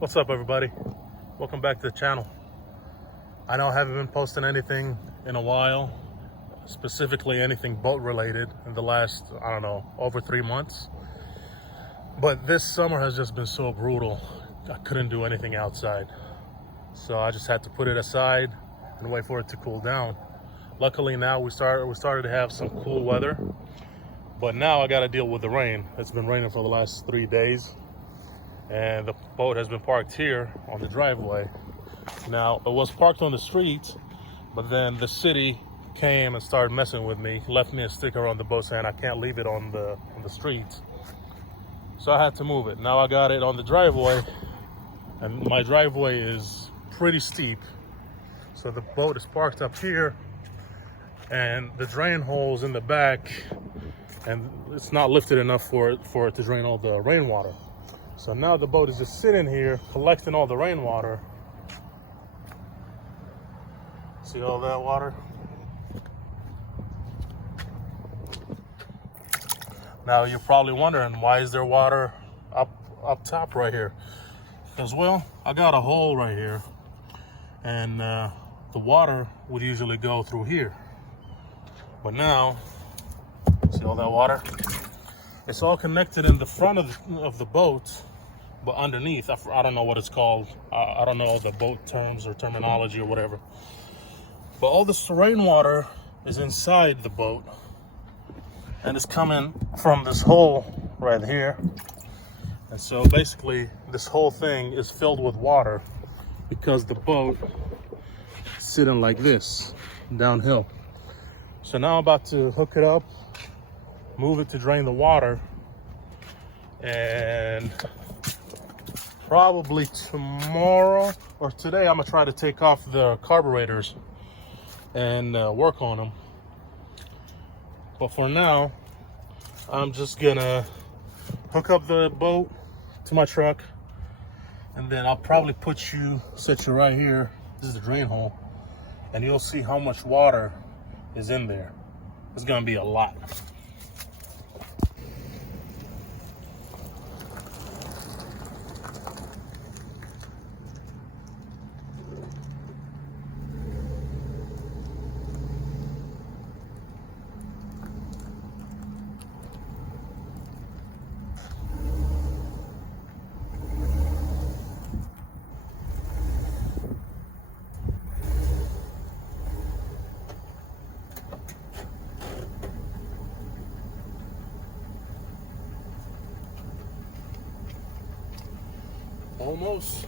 What's up, everybody? Welcome back to the channel. I know I haven't been posting anything in a while, specifically anything boat related in the last, I don't know, over 3 months. But this summer has just been so brutal. I couldn't do anything outside. So I just had to put it aside and wait for it to cool down. Luckily now we started to have some cool weather, but now I got to deal with the rain. It's been raining for the last 3 days. And the boat has been parked here on the driveway. Now, it was parked on the street, but then the city came and started messing with me, left me a sticker on the boat saying I can't leave it on the street. So I had to move it. Now I got it on the driveway, and my driveway is pretty steep. So the boat is parked up here, and the drain hole's in the back, and it's not lifted enough for it to drain all the rainwater. So now the boat is just sitting here collecting all the rainwater. See all that water? Now you're probably wondering, why is there water up top right here? Because, well, I got a hole right here, and the water would usually go through here. But now, see all that water? It's all connected in the front of the boat, but underneath, I don't know what it's called. I don't know all the boat terms or terminology or whatever. But all this rainwater is inside the boat, and it's coming from this hole right here. And so basically, this whole thing is filled with water because the boat is sitting like this, downhill. So now I'm about to hook it up, move it to drain the water, and probably tomorrow or today I'm gonna try to take off the carburetors and work on them. But for now, I'm just gonna hook up the boat to my truck, and then I'll probably set you right here. This is the drain hole, and you'll see how much water is in there. It's gonna be a lot. Almost.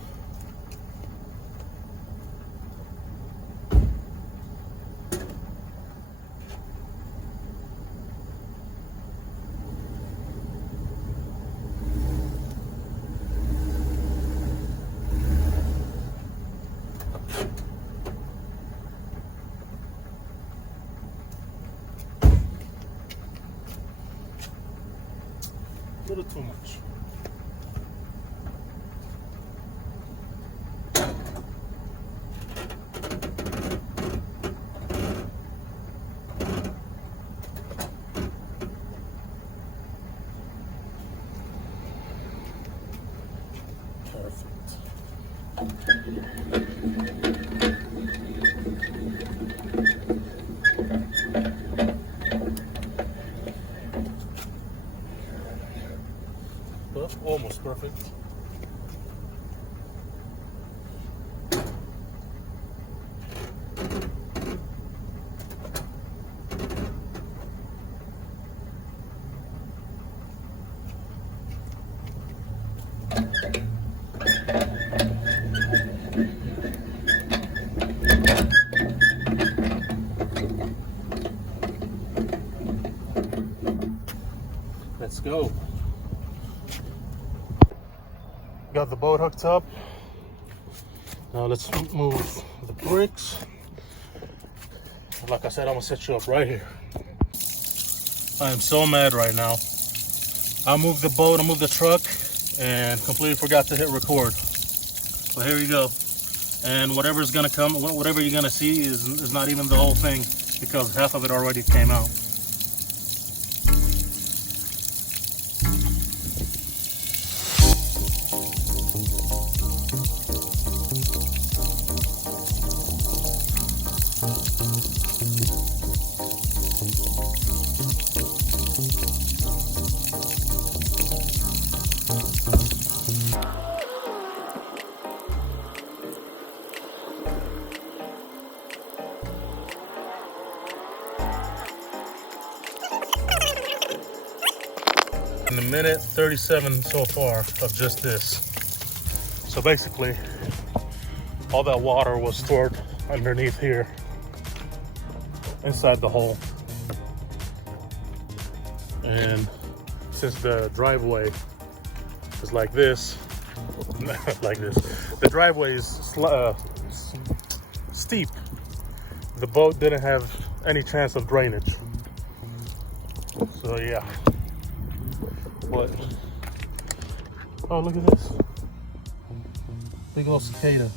A little too much. Well, almost perfect. Let's go. Got the boat hooked up. Now let's move the bricks. Like I said, I'm gonna set you up right here. I am so mad right now. I moved the boat, I moved the truck, and completely forgot to hit record. But here you go. And whatever's gonna come, whatever you're gonna see is not even the whole thing, because half of it already came out. In a minute 37 so far of just this. So basically, all that water was stored underneath here, inside the hole. And since the driveway is like this, like this, the driveway is steep. The boat didn't have any chance of drainage. So yeah. But, oh, look at this. Big old cicada.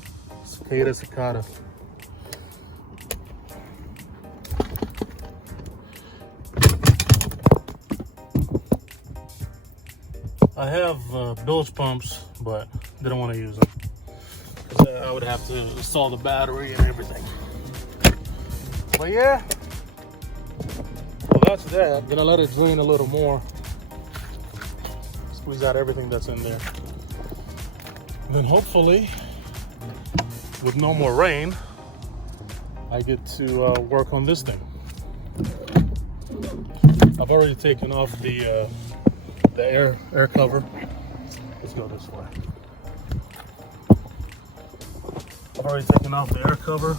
Cicada. I have bilge pumps, but didn't want to use them. 'Cause I would have to install the battery and everything. But yeah, well, that's that. I'm gonna let it drain a little more. Squeeze out everything that's in there. And then hopefully, with no more rain, I get to work on this thing. I've already taken off the air cover. Let's go this way. I've already taken off the air cover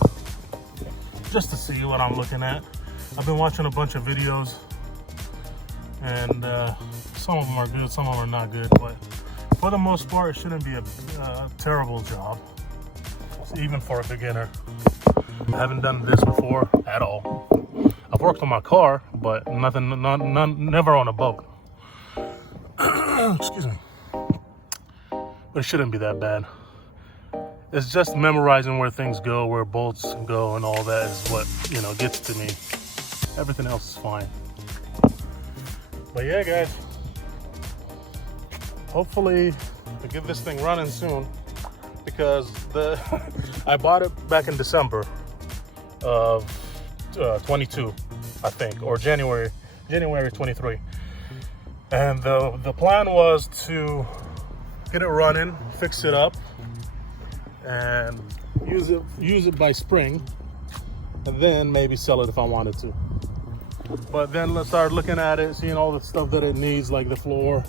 just to see what I'm looking at. I've been watching a bunch of videos, and some of them are good, some of them are not good, but for the most part, it shouldn't be a terrible job, even for a beginner. I haven't done this before at all. I've worked on my car, but never on a boat. Excuse me. But it shouldn't be that bad. It's just memorizing where things go, where bolts go, and all that is what, you know, gets to me. Everything else is fine. But yeah, guys, hopefully I get this thing running soon, because I bought it back in December of 22, I think, or January 23. And the plan was to get it running, fix it up, and use it by spring, and then maybe sell it if I wanted to. But then let's start looking at it, seeing all the stuff that it needs, like the floor.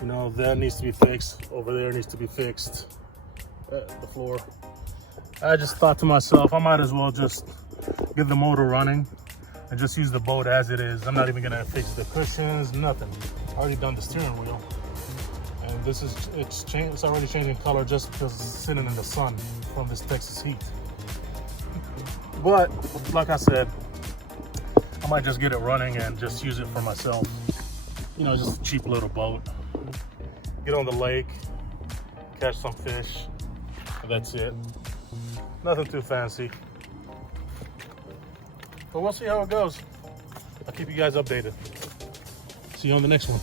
You know, that needs to be fixed. Over there needs to be fixed. The floor. I just thought to myself, I might as well just get the motor running and just use the boat as it is. I'm not even gonna fix the cushions, nothing. Already done the steering wheel, and it's already changing color just because it's sitting in the sun from this Texas heat. But like I said, I might just get it running and just use it for myself. You know, just a cheap little boat. Get on the lake, catch some fish, and that's it. Nothing too fancy. But we'll see how it goes. I'll keep you guys updated. See you on the next one.